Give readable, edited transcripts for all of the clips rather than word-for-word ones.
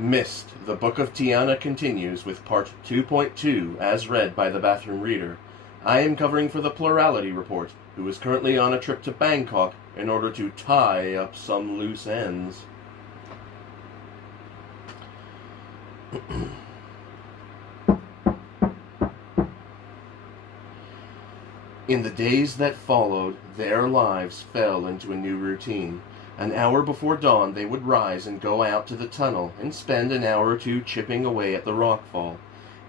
Myst, the Book of Tiana continues with Part 2.2 as read by the bathroom reader. I am covering for the Plurality Report, who is currently on a trip to Bangkok in order to tie up some loose ends. In the days that followed, their lives fell into a new routine. An hour before dawn, they would rise and go out to the tunnel and spend an hour or two chipping away at the rockfall.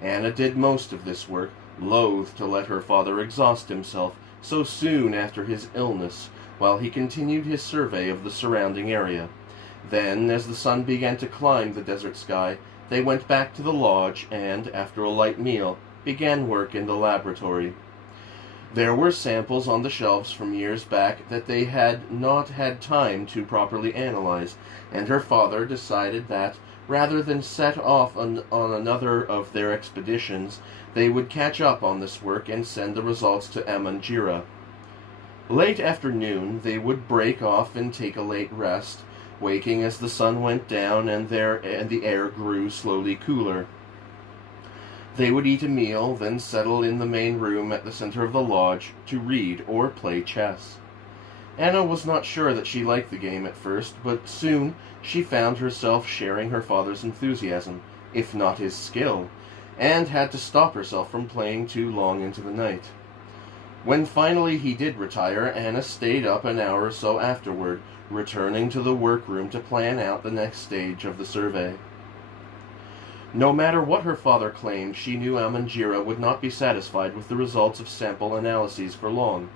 Anna did most of this work, loath to let her father exhaust himself so soon after his illness, while he continued his survey of the surrounding area. Then, as the sun began to climb the desert sky, they went back to the lodge and, after a light meal, began work in the laboratory. There were samples on the shelves from years back that they had not had time to properly analyze, and her father decided that, rather than set off on another of their expeditions, they would catch up on this work and send the results to Amanjira. Late afternoon, they would break off and take a late rest, waking as the sun went down and the air grew slowly cooler. They would eat a meal, then settle in the main room at the center of the lodge to read or play chess. Anna was not sure that she liked the game at first, but soon she found herself sharing her father's enthusiasm, if not his skill, and had to stop herself from playing too long into the night. When finally he did retire, Anna stayed up an hour or so afterward, returning to the workroom to plan out the next stage of the survey. No matter what her father claimed, she knew Amanjira would not be satisfied with the results of sample analyses for long.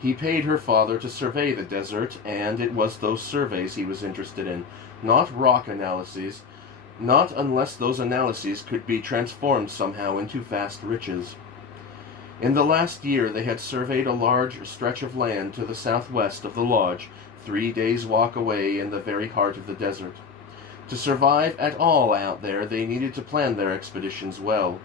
He paid her father to survey the desert, and it was those surveys he was interested in, not rock analyses, not unless those analyses could be transformed somehow into vast riches. In the last year they had surveyed a large stretch of land to the southwest of the lodge, 3 days' walk away in the very heart of the desert. To survive at all out there, they needed to plan their expeditions well.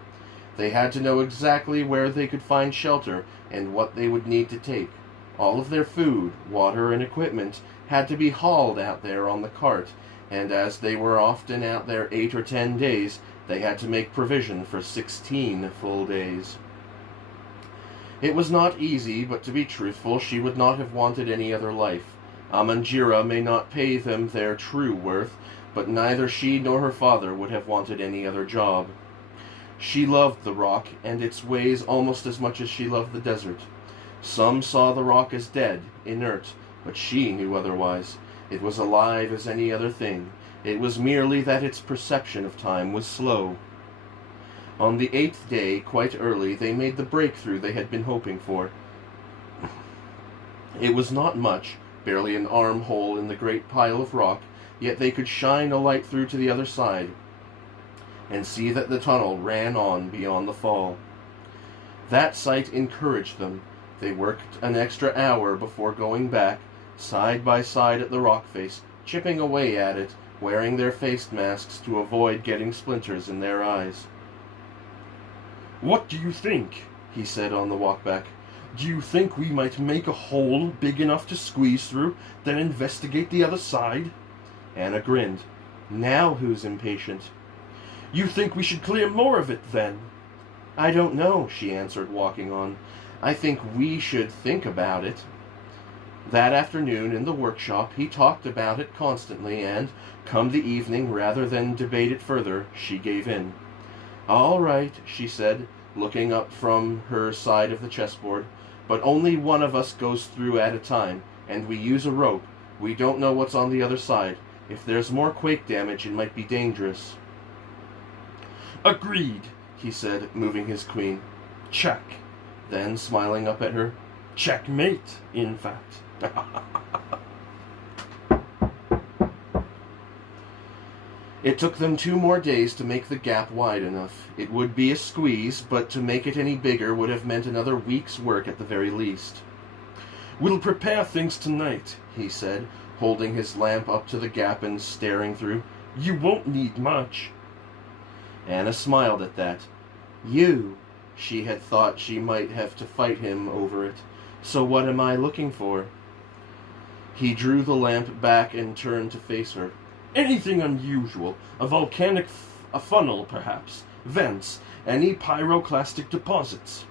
They had to know exactly where they could find shelter and what they would need to take. All of their food, water, and equipment had to be hauled out there on the cart, and as they were often out there 8 or 10 days, they had to make provision for 16 full days. It was not easy, but to be truthful, she would not have wanted any other life. Amanjira may not pay them their true worth, but neither she nor her father would have wanted any other job. She loved the rock and its ways almost as much as she loved the desert. Some saw the rock as dead, inert, but she knew otherwise. It was alive as any other thing. It was merely that its perception of time was slow. On the 8th day, quite early, they made the breakthrough they had been hoping for. It was not much, barely an armhole in the great pile of rock, yet they could shine a light through to the other side and see that the tunnel ran on beyond the fall. That sight encouraged them. They worked an extra hour before going back, side by side at the rock face, chipping away at it, wearing their face masks to avoid getting splinters in their eyes. "What do you think?" he said on the walk back. "Do you think we might make a hole big enough to squeeze through, then investigate the other side?" Anna grinned. Now who's impatient? "You think we should clear more of it, then?" "I don't know," she answered, walking on. "I think we should think about it." That afternoon in the workshop he talked about it constantly, and, come the evening, rather than debate it further, she gave in. "All right," she said, looking up from her side of the chessboard, "but only one of us goes through at a time, and we use a rope. We don't know what's on the other side. If there's more quake damage, it might be dangerous." "Agreed," he said, moving his queen. "Check." Then, smiling up at her, "Checkmate, in fact." It took them 2 more days to make the gap wide enough. It would be a squeeze, but to make it any bigger would have meant another week's work at the very least. "We'll prepare things tonight," he said, holding his lamp up to the gap and staring through. "You won't need much." Anna smiled at that. "You?" She had thought she might have to fight him over it. "So what am I looking for?" He drew the lamp back and turned to face her. Anything unusual. A volcanic a funnel, perhaps. Vents. Any pyroclastic deposits.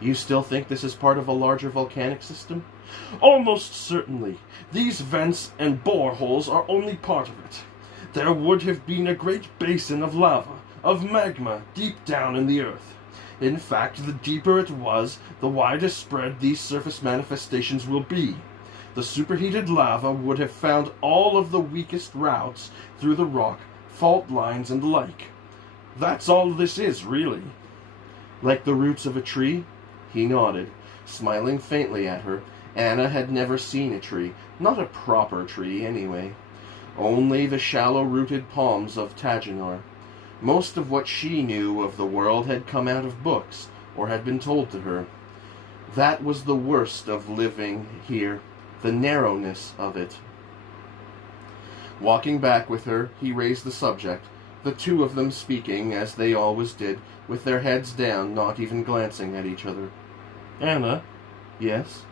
You still think this is part of a larger volcanic system? Almost certainly. These vents and boreholes are only part of it. There would have been a great basin of lava, of magma, deep down in the earth. In fact, the deeper it was, the wider spread these surface manifestations will be. The superheated lava would have found all of the weakest routes through the rock, fault lines, and the like. That's all this is, really. Like the roots of a tree? He nodded, smiling faintly at her. Anna had never seen a tree, not a proper tree, anyway. Only the shallow-rooted palms of Tagenar. Most of what she knew of the world had come out of books, or had been told to her. That was the worst of living here, the narrowness of it. Walking back with her, he raised the subject, the two of them speaking, as they always did, with their heads down, not even glancing at each other. Anna? Yes?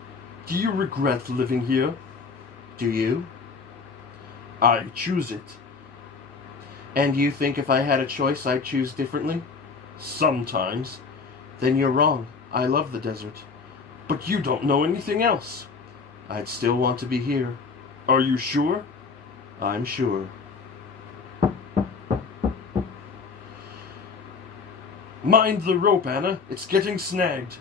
Do you regret living here? Do you? I choose it. And you think if I had a choice, I'd choose differently? Sometimes. Then you're wrong. I love the desert. But you don't know anything else. I'd still want to be here. Are you sure? I'm sure. Mind the rope, Anna. It's getting snagged.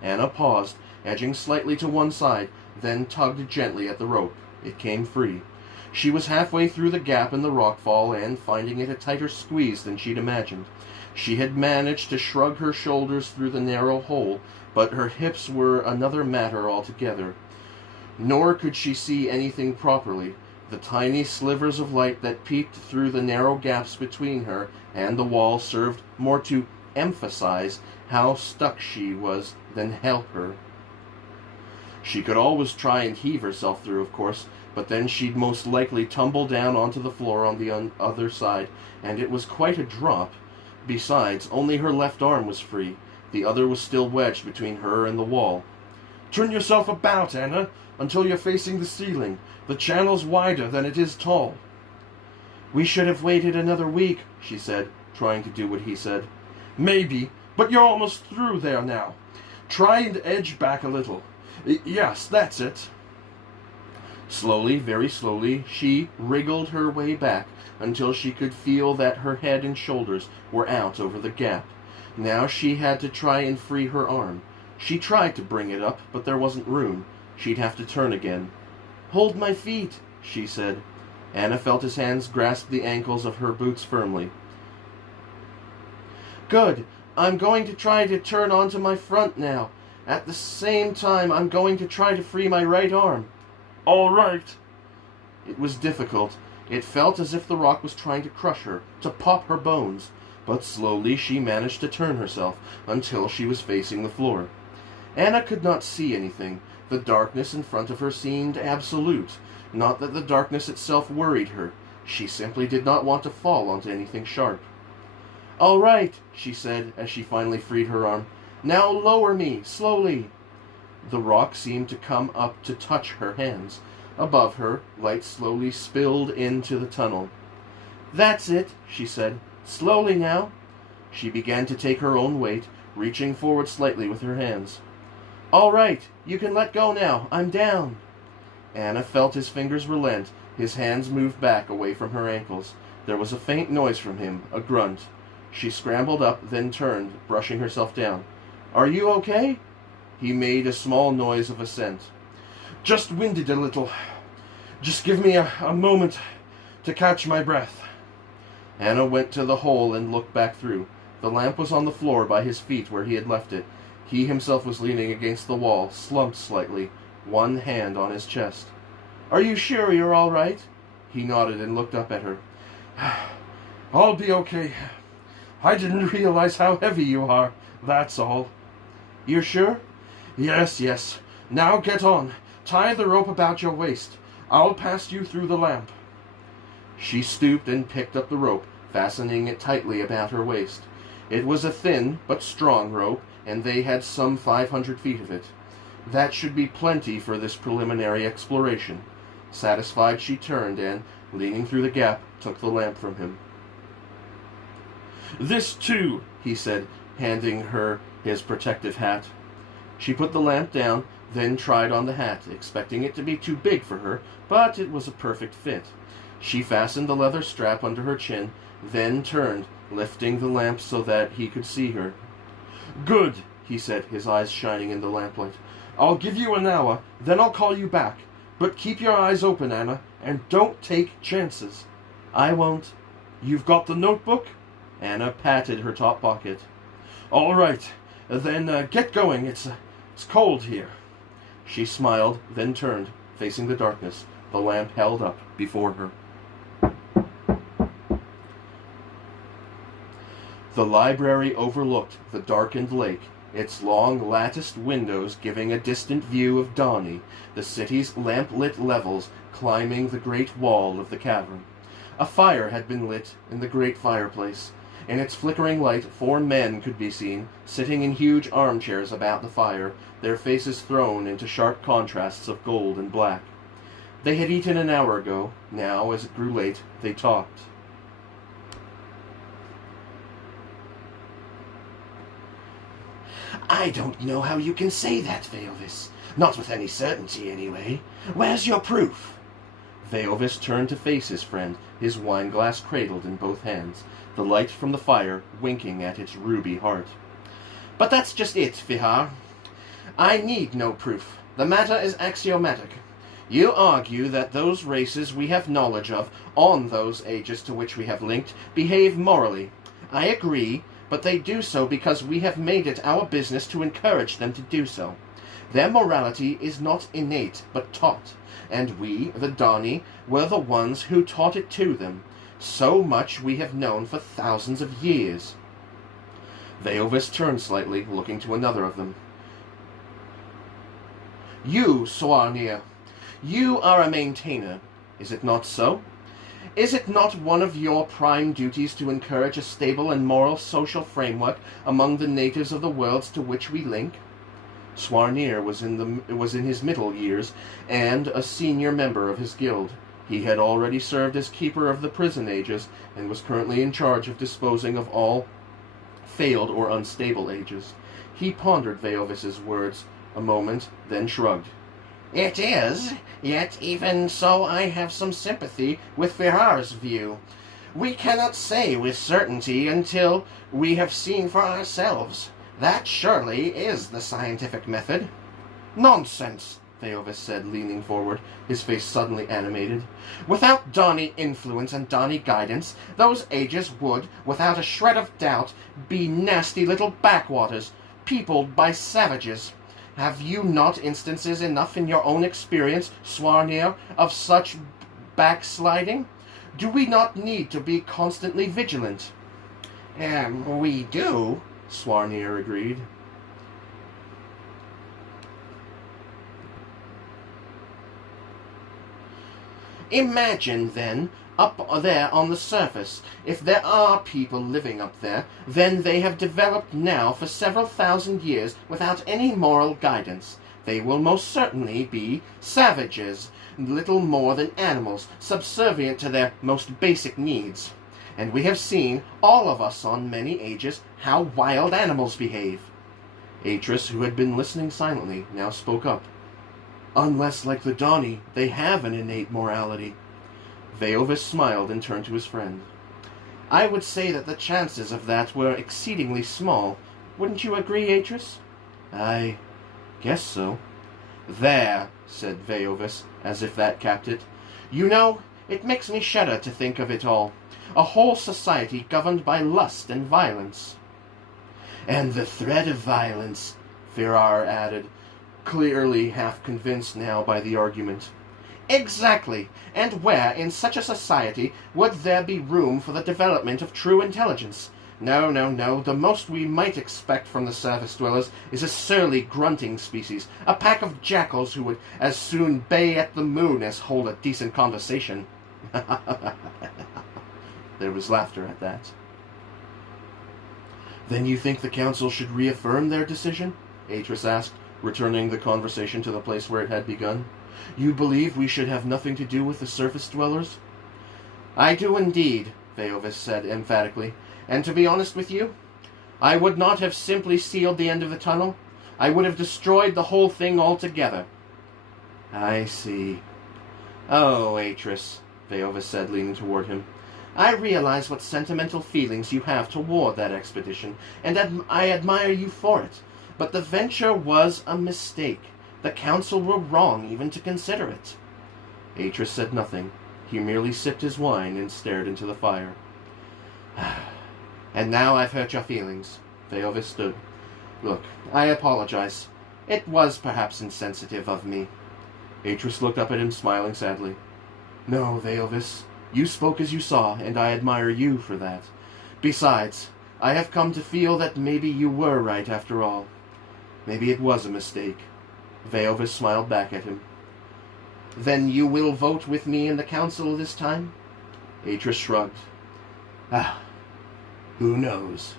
Anna paused, edging slightly to one side, then tugged gently at the rope. It came free. She was halfway through the gap in the rockfall and finding it a tighter squeeze than she'd imagined. She had managed to shrug her shoulders through the narrow hole, but her hips were another matter altogether. Nor could she see anything properly. The tiny slivers of light that peeped through the narrow gaps between her and the wall served more to emphasize how stuck she was than help her. She could always try and heave herself through, of course, but then she'd most likely tumble down onto the floor on the other side, and it was quite a drop. Besides, only her left arm was free. The other was still wedged between her and the wall. Turn yourself about, Anna, until you're facing the ceiling. The channel's wider than it is tall. We should have waited another week, she said, trying to do what he said. Maybe, but you're almost through there now. Try and edge back a little. Yes, that's it. Slowly, very slowly, she wriggled her way back until she could feel that her head and shoulders were out over the gap. Now she had to try and free her arm. She tried to bring it up, but there wasn't room. She'd have to turn again. Hold my feet, she said. Anna felt his hands grasp the ankles of her boots firmly. Good. I'm going to try to turn onto my front now. At the same time, I'm going to try to free my right arm. All right. It was difficult. It felt as if the rock was trying to crush her, to pop her bones. But slowly she managed to turn herself until she was facing the floor. Anna could not see anything. The darkness in front of her seemed absolute. Not that the darkness itself worried her. She simply did not want to fall onto anything sharp. All right, she said as she finally freed her arm. Now lower me, slowly. The rock seemed to come up to touch her hands. Above her, light slowly spilled into the tunnel. That's it, she said. Slowly now. She began to take her own weight, reaching forward slightly with her hands. All right, you can let go now. I'm down. Anna felt his fingers relent. His hands moved back away from her ankles. There was a faint noise from him, a grunt. She scrambled up, then turned, brushing herself down. Are you okay? He made a small noise of assent. Just winded a little. Just give me a moment to catch my breath. Anna went to the hole and looked back through. The lamp was on the floor by his feet where he had left it. He himself was leaning against the wall, slumped slightly, one hand on his chest. Are you sure you're all right? He nodded and looked up at her. I'll be okay. I didn't realize how heavy you are, that's all. You're sure? Yes, yes. Now get on. Tie the rope about your waist. I'll pass you through the lamp. She stooped and picked up the rope, fastening it tightly about her waist. It was a thin but strong rope, and they had some 500 feet of it. That should be plenty for this preliminary exploration. Satisfied, she turned and, leaning through the gap, took the lamp from him. "This too," he said, handing her his protective hat. She put the lamp down, then tried on the hat, expecting it to be too big for her, but it was a perfect fit. She fastened the leather strap under her chin, then turned, lifting the lamp so that he could see her. "Good," he said, his eyes shining in the lamplight. "I'll give you an hour, then I'll call you back. But keep your eyes open, Anna, and don't take chances." "I won't." "You've got the notebook?" Anna patted her top pocket. "All right, then get going. It's cold here." She smiled, then turned, facing the darkness, the lamp held up before her. The library overlooked the darkened lake, its long latticed windows giving a distant view of Donny, the city's lamp-lit levels climbing the great wall of the cavern. A fire had been lit in the great fireplace. In its flickering light, 4 men could be seen, sitting in huge armchairs about the fire, their faces thrown into sharp contrasts of gold and black. They had eaten an hour ago. Now, as it grew late, they talked. "I don't know how you can say that, Veovis. Not with any certainty, anyway. Where's your proof?" Veovis turned to face his friend, his wineglass cradled in both hands, the light from the fire winking at its ruby heart. "But that's just it, Vihar. I need no proof. The matter is axiomatic. You argue that those races we have knowledge of, on those ages to which we have linked, behave morally. I agree, but they do so because we have made it our business to encourage them to do so. Their morality is not innate, but taught, and we, the Donny, were the ones who taught it to them. So much we have known for thousands of years." Veovis turned slightly, looking to another of them. "You, Swarnir, you are a maintainer. Is it not so? Is it not one of your prime duties to encourage a stable and moral social framework among the natives of the worlds to which we link?" Swarnir was in his middle years, and a senior member of his guild. He had already served as keeper of the prison ages, and was currently in charge of disposing of all failed or unstable ages. He pondered Veovis's words a moment, then shrugged. "It is, yet even so I have some sympathy with Vihar's view. We cannot say with certainty until we have seen for ourselves. That surely is the scientific method." "Nonsense," Veovis said, leaning forward, his face suddenly animated. "Without Donny influence and Donny guidance, those ages would, without a shred of doubt, be nasty little backwaters, peopled by savages. Have you not instances enough in your own experience, Swarnir, of such backsliding? Do we not need to be constantly vigilant?" We do," Swarnir agreed. "Imagine, then, up there on the surface, if there are people living up there, then they have developed now for several thousand years without any moral guidance. They will most certainly be savages, little more than animals, subservient to their most basic needs. And we have seen, all of us on many ages, how wild animals behave." Atris, who had been listening silently, now spoke up. "Unless, like the Donny, they have an innate morality." Veovis smiled and turned to his friend. "I would say that the chances of that were exceedingly small. Wouldn't you agree, Atris?" "I guess so." "There," said Veovis, as if that capped it. "You know, it makes me shudder to think of it all. A whole society governed by lust and violence." "And the threat of violence," Virar added, clearly half convinced now by the argument. "Exactly. And where, in such a society, would there be room for the development of true intelligence? No. The most we might expect from the surface dwellers is a surly, grunting species, a pack of jackals who would as soon bay at the moon as hold a decent conversation." There was laughter at that. "Then you think the council should reaffirm their decision?" Atris asked, returning the conversation to the place where it had begun. "You believe we should have nothing to do with the surface dwellers?" I do indeed, Veovis said emphatically. And to be honest with you, I would not have simply sealed the end of the tunnel. I would have destroyed the whole thing altogether. I see. Oh, Atris, Veovis said, leaning toward him. I realize what sentimental feelings you have toward that expedition, and I admire you for it. But the venture was a mistake. The council were wrong even to consider it. Atris said nothing. He merely sipped his wine and stared into the fire. And now I've hurt your feelings. Veovis stood. Look, I apologize. It was perhaps insensitive of me. Atris looked up at him, smiling sadly. No, Veovis. You spoke as you saw, and I admire you for that. Besides, I have come to feel that maybe you were right after all. Maybe it was a mistake. Veovis smiled back at him. Then you will vote with me in the council this time? Atris shrugged. Who knows?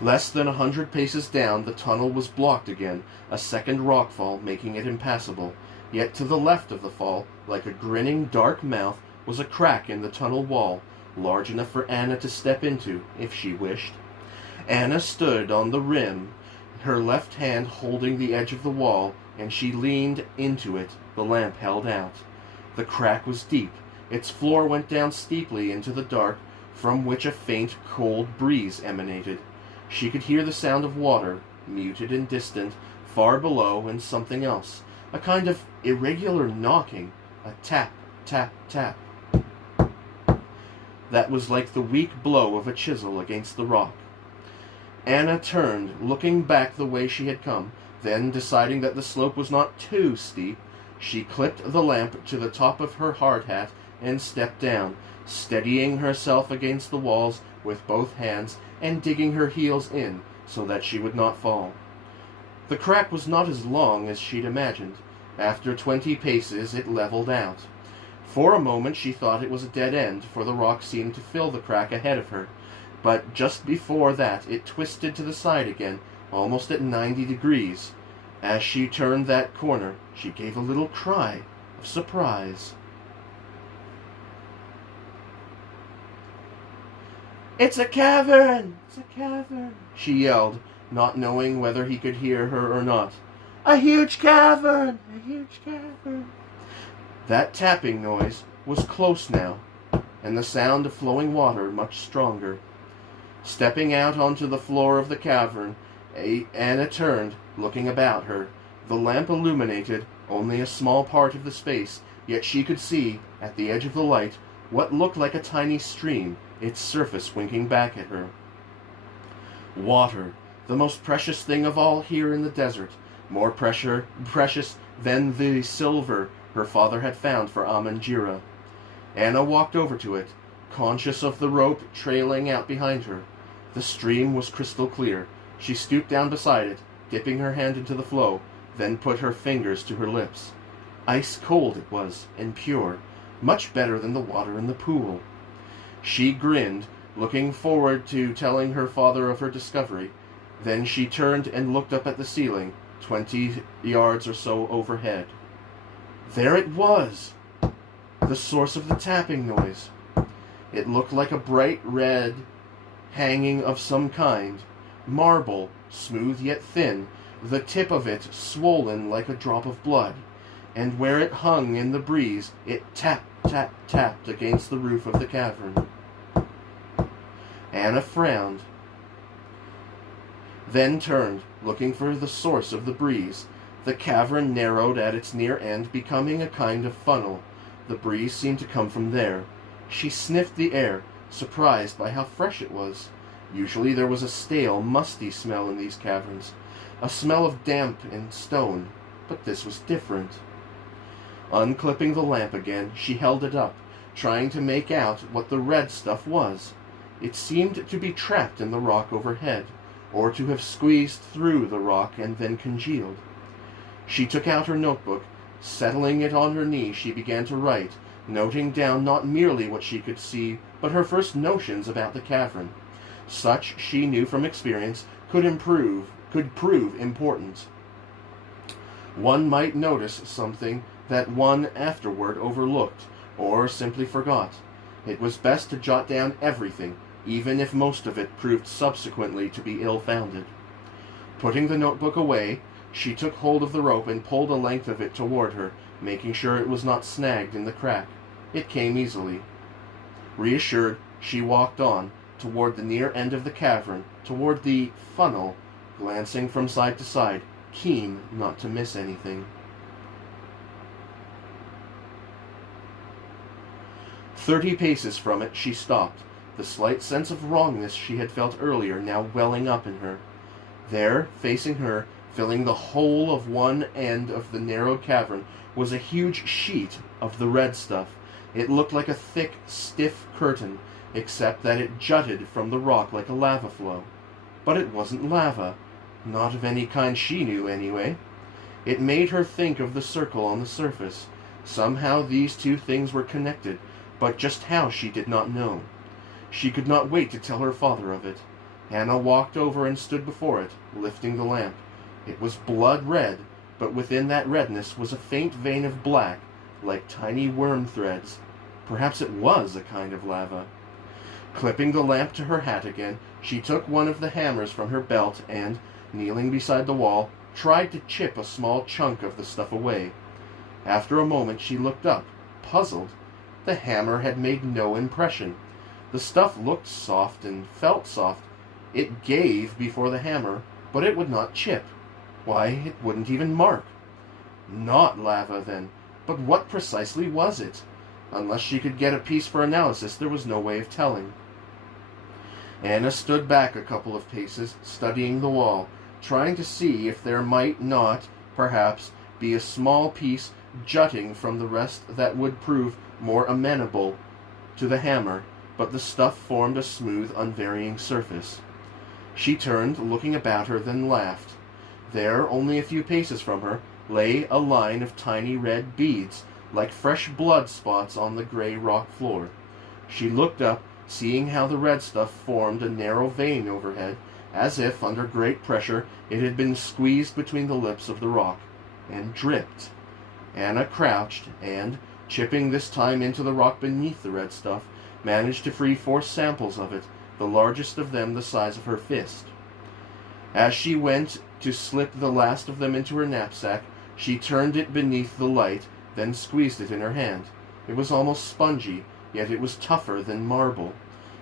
Less than 100 paces down, the tunnel was blocked again, a second rockfall making it impassable. Yet to the left of the fall, like a grinning dark mouth, was a crack in the tunnel wall, large enough for Anna to step into, if she wished. Anna stood on the rim, her left hand holding the edge of the wall, and she leaned into it, the lamp held out. The crack was deep. Its floor went down steeply into the dark, from which a faint, cold breeze emanated. She could hear the sound of water, muted and distant, far below, and something else, a kind of irregular knocking, a tap, tap, tap. That was like the weak blow of a chisel against the rock. Anna turned, looking back the way she had come. Then, deciding that the slope was not too steep, she clipped the lamp to the top of her hard hat and stepped down, steadying herself against the walls with both hands and digging her heels in so that she would not fall. The crack was not as long as she'd imagined. After 20 paces, it leveled out. For a moment she thought it was a dead end, for the rock seemed to fill the crack ahead of her. But just before that, it twisted to the side again, almost at 90 degrees. As she turned that corner, she gave a little cry of surprise. "It's a cavern! It's a cavern!" she yelled, not knowing whether he could hear her or not. "A huge cavern! A huge cavern!" That tapping noise was close now, and the sound of flowing water much stronger. Stepping out onto the floor of the cavern, Anna turned, looking about her. The lamp illuminated only a small part of the space, yet she could see, at the edge of the light, what looked like a tiny stream, its surface winking back at her. Water, the most precious thing of all here in the desert, more precious than the silver her father had found for Amanjira. Anna walked over to it, conscious of the rope trailing out behind her. The stream was crystal clear. She stooped down beside it, dipping her hand into the flow, then put her fingers to her lips. Ice cold it was, and pure, much better than the water in the pool. She grinned, looking forward to telling her father of her discovery. Then she turned and looked up at the ceiling, 20 yards or so overhead. There it was! The source of the tapping noise. It looked like a bright red hanging of some kind, marble, smooth yet thin, the tip of it swollen like a drop of blood, and where it hung in the breeze, it tapped, tapped, tapped against the roof of the cavern. Anna frowned, then turned, looking for the source of the breeze. The cavern narrowed at its near end, becoming a kind of funnel. The breeze seemed to come from there. She sniffed the air, surprised by how fresh it was. Usually there was a stale, musty smell in these caverns, a smell of damp and stone, but this was different. Unclipping the lamp again, she held it up, trying to make out what the red stuff was. It seemed to be trapped in the rock overhead, or to have squeezed through the rock and then congealed. She took out her notebook. Settling it on her knee, she began to write, noting down not merely what she could see, but her first notions about the cavern. Such, she knew from experience, could prove important. One might notice something that one afterward overlooked, or simply forgot. It was best to jot down everything, even if most of it proved subsequently to be ill-founded. Putting the notebook away, she took hold of the rope and pulled a length of it toward her, making sure it was not snagged in the crack. It came easily. Reassured, she walked on, toward the near end of the cavern, toward the funnel, glancing from side to side, keen not to miss anything. 30 paces from it, she stopped, the slight sense of wrongness she had felt earlier now welling up in her. There, facing her, filling the whole of one end of the narrow cavern, was a huge sheet of the red stuff. It looked like a thick, stiff curtain, except that it jutted from the rock like a lava flow. But it wasn't lava. Not of any kind she knew, anyway. It made her think of the circle on the surface. Somehow these two things were connected, but just how she did not know. She could not wait to tell her father of it. Hannah walked over and stood before it, lifting the lamp. It was blood red, but within that redness was a faint vein of black, like tiny worm threads. Perhaps it was a kind of lava. Clipping the lamp to her hat again, she took one of the hammers from her belt and, kneeling beside the wall, tried to chip a small chunk of the stuff away. After a moment she looked up, puzzled. The hammer had made no impression. The stuff looked soft and felt soft. It gave before the hammer, but it would not chip. Why, it wouldn't even mark. Not lava, then. But what precisely was it? Unless she could get a piece for analysis, there was no way of telling. Anna stood back a couple of paces, studying the wall, trying to see if there might not, perhaps, be a small piece jutting from the rest that would prove more amenable to the hammer, but the stuff formed a smooth, unvarying surface. She turned, looking about her, then laughed. There, only a few paces from her, lay a line of tiny red beads, like fresh blood spots on the gray rock floor. She looked up, seeing how the red stuff formed a narrow vein overhead, as if, under great pressure, it had been squeezed between the lips of the rock, and dripped. Anna crouched, and, chipping this time into the rock beneath the red stuff, managed to free 4 samples of it, the largest of them the size of her fist. As she went to slip the last of them into her knapsack, she turned it beneath the light, then squeezed it in her hand. It was almost spongy, yet it was tougher than marble.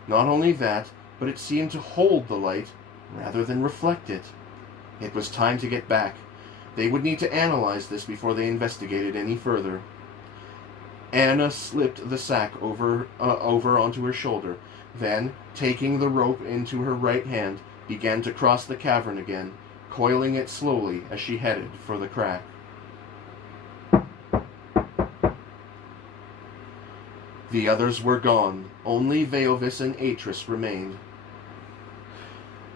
Not only that, but it seemed to hold the light, rather than reflect it. It was time to get back. They would need to analyze this before they investigated any further. Anna slipped the sack over onto her shoulder, then, taking the rope into her right hand, began to cross the cavern again, coiling it slowly as she headed for the crack. The others were gone. Only Veovis and Atris remained.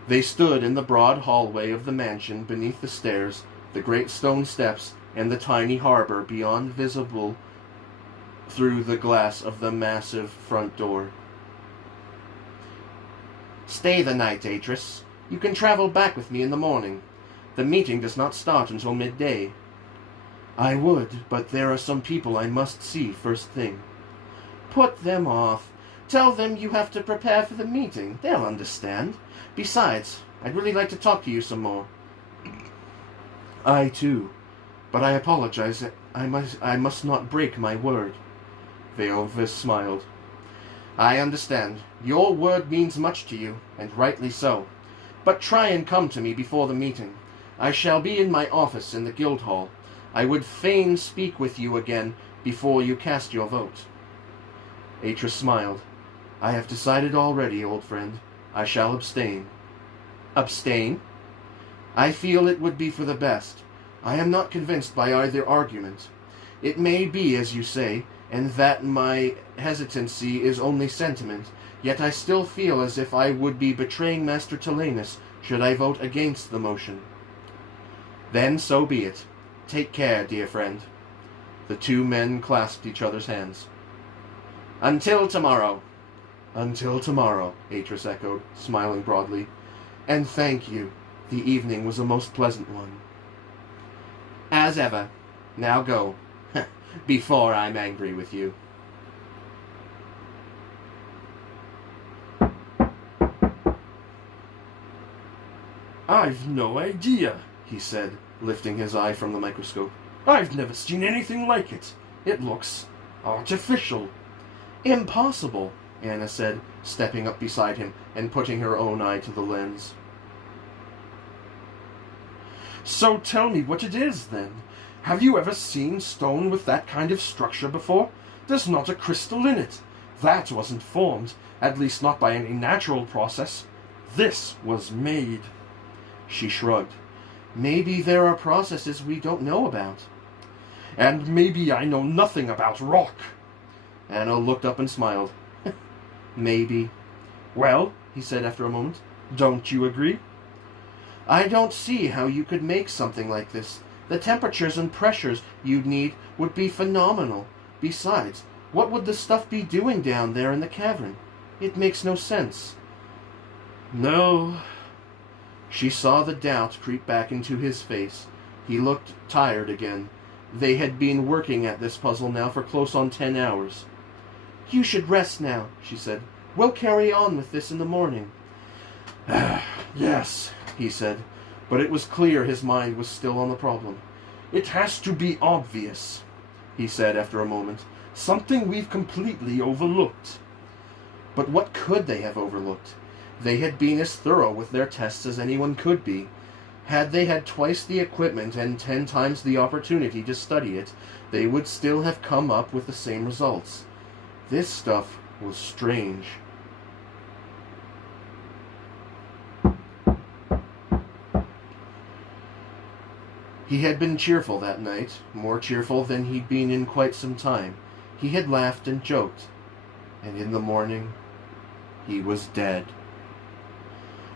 They stood in the broad hallway of the mansion beneath the stairs, the great stone steps, and the tiny harbor beyond visible through the glass of the massive front door. "Stay the night, Atris. You can travel back with me in the morning. The meeting does not start until midday." "I would, but there are some people I must see first thing." "Put them off. Tell them you have to prepare for the meeting. They'll understand. Besides, I'd really like to talk to you some more." "I too. But I apologize. I must not break my word." Veovis smiled. "I understand. Your word means much to you, and rightly so. But try and come to me before the meeting. I shall be in my office in the Guildhall. I would fain speak with you again before you cast your vote." Atris smiled. "I have decided already, old friend. I shall abstain." "Abstain?" "I feel it would be for the best. I am not convinced by either argument. It may be, as you say, and that my hesitancy is only sentiment, yet I still feel as if I would be betraying Master Tilenus should I vote against the motion." "Then so be it. Take care, dear friend." The two men clasped each other's hands. "Until tomorrow." "Until tomorrow," Atris echoed, smiling broadly. "And thank you. The evening was a most pleasant one." As ever. Now go, before I'm angry with you. I've no idea, he said, lifting his eye from the microscope. I've never seen anything like it. It looks artificial. Impossible, Anna said, stepping up beside him and putting her own eye to the lens. So tell me what it is, then. Have you ever seen stone with that kind of structure before? There's not a crystal in it. That wasn't formed, at least not by any natural process. This was made. She shrugged. Maybe there are processes we don't know about. And maybe I know nothing about rock. Anna looked up and smiled. Maybe. Well, he said after a moment, don't you agree? I don't see how you could make something like this. The temperatures and pressures you'd need would be phenomenal. Besides, what would the stuff be doing down there in the cavern? It makes no sense. No. She saw the doubt creep back into his face. He looked tired again. They had been working at this puzzle now for close on 10 hours. You should rest now, she said. We'll carry on with this in the morning. Yes, he said, but it was clear his mind was still on the problem. It has to be obvious, he said after a moment. Something we've completely overlooked. But what could they have overlooked? They had been as thorough with their tests as anyone could be. Had they had twice the equipment and 10 times the opportunity to study it, they would still have come up with the same results. This stuff was strange. He had been cheerful that night, more cheerful than he'd been in quite some time. He had laughed and joked. And in the morning, he was dead.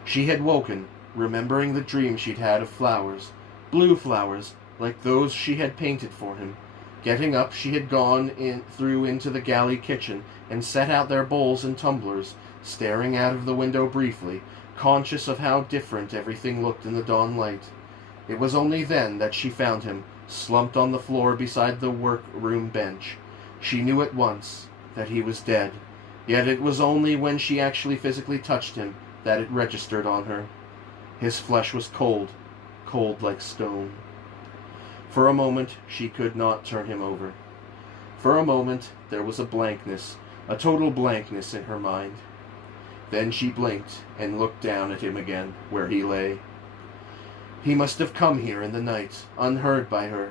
She had woken, remembering the dream she'd had of flowers, blue flowers, like those she had painted for him. Getting up, she had gone through into the galley kitchen and set out their bowls and tumblers, staring out of the window briefly, conscious of how different everything looked in the dawn light. It was only then that she found him, slumped on the floor beside the workroom bench. She knew at once that he was dead, yet it was only when she actually physically touched him that it registered on her. His flesh was cold, cold like stone. For a moment, she could not turn him over. For a moment, there was a blankness, a total blankness in her mind. Then she blinked and looked down at him again, where he lay. He must have come here in the night, unheard by her,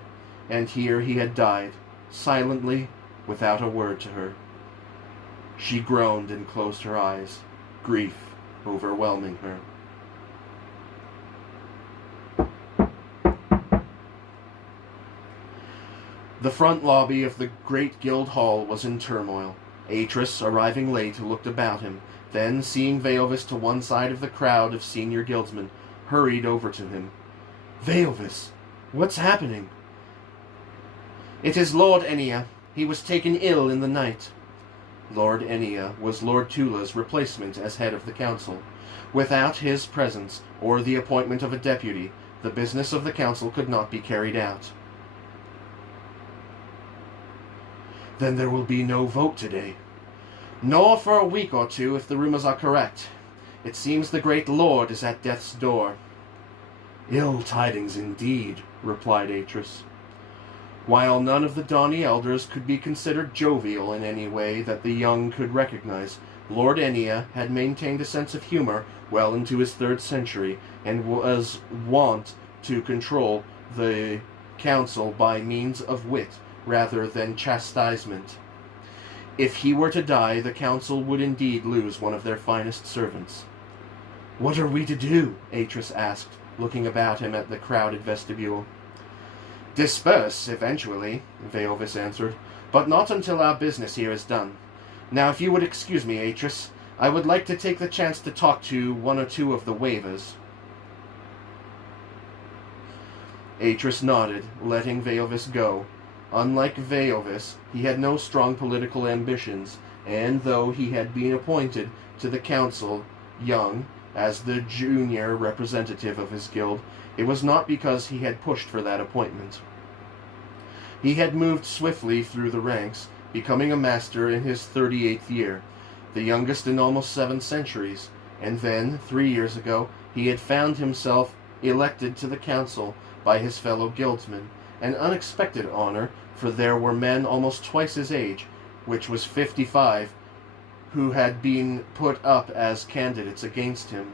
and here he had died, silently, without a word to her. She groaned and closed her eyes, grief overwhelming her. The front lobby of the great guild hall was in turmoil. Atris, arriving late, looked about him, then, seeing Veovis to one side of the crowd of senior guildsmen, hurried over to him. Veovis, what's happening? It is Lord Enia. He was taken ill in the night. Lord Enia was Lord Tula's replacement as head of the council. Without his presence, or the appointment of a deputy, the business of the council could not be carried out. Then there will be no vote today. Nor for a week or two, if the rumors are correct. It seems the great lord is at death's door. Ill tidings indeed, replied Atris. While none of the Dawny elders could be considered jovial in any way that the young could recognize, Lord Enia had maintained a sense of humor well into his 3rd century, and was wont to control the council by means of wit rather than chastisement. If he were to die, the council would indeed lose one of their finest servants. What are we to do? Atris asked, looking about him at the crowded vestibule. Disperse, eventually, Veovis answered, but not until our business here is done. Now, if you would excuse me, Atris, I would like to take the chance to talk to one or two of the waivers. Atris nodded, letting Veovis go. Unlike Veovis, he had no strong political ambitions, and though he had been appointed to the council young, as the junior representative of his guild, it was not because he had pushed for that appointment. He had moved swiftly through the ranks, becoming a master in his 38th year, the youngest in almost 7 centuries, and then, 3 years ago, he had found himself elected to the council by his fellow guildsmen, an unexpected honor, for there were men almost twice his age, which was 55, who had been put up as candidates against him.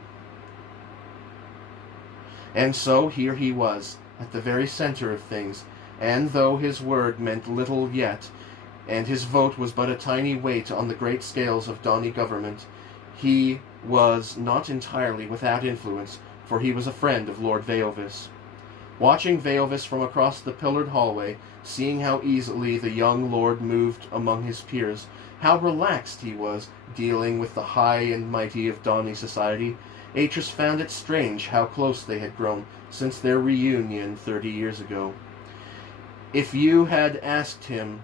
And so here he was, at the very center of things, and though his word meant little yet, and his vote was but a tiny weight on the great scales of Donny government, he was not entirely without influence, for he was a friend of Lord Veovis. Watching Veovis from across the pillared hallway, seeing how easily the young lord moved among his peers, how relaxed he was, dealing with the high and mighty of Donny society, Atris found it strange how close they had grown since their reunion 30 years ago. If you had asked him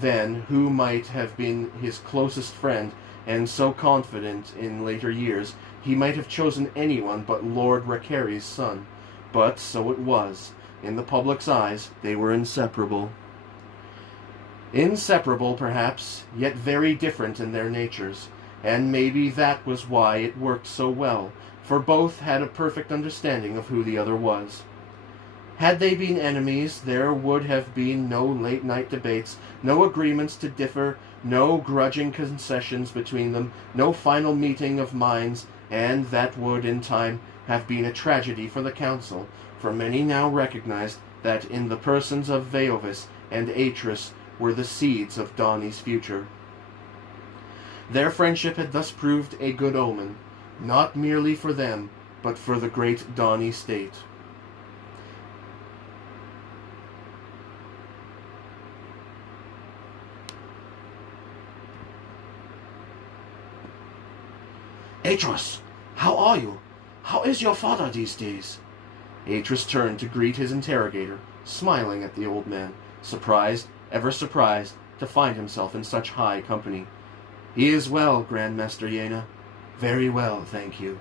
then who might have been his closest friend, and so confident in later years, he might have chosen anyone but Lord Rakari's son. But so it was. In the public's eyes, they were inseparable. Inseparable, perhaps, yet very different in their natures, and maybe that was why it worked so well, for both had a perfect understanding of who the other was. Had they been enemies, there would have been no late-night debates, no agreements to differ, no grudging concessions between them, no final meeting of minds, and that would, in time, have been a tragedy for the council, for many now recognized that in the persons of Veovis and Atris were the seeds of Donny's future. Their friendship had thus proved a good omen, not merely for them, but for the great Donny state. Atris, how are you? How is your father these days? Atris turned to greet his interrogator, smiling at the old man, surprised, ever surprised, to find himself in such high company. He is well, Grandmaster Yena. Very well, thank you.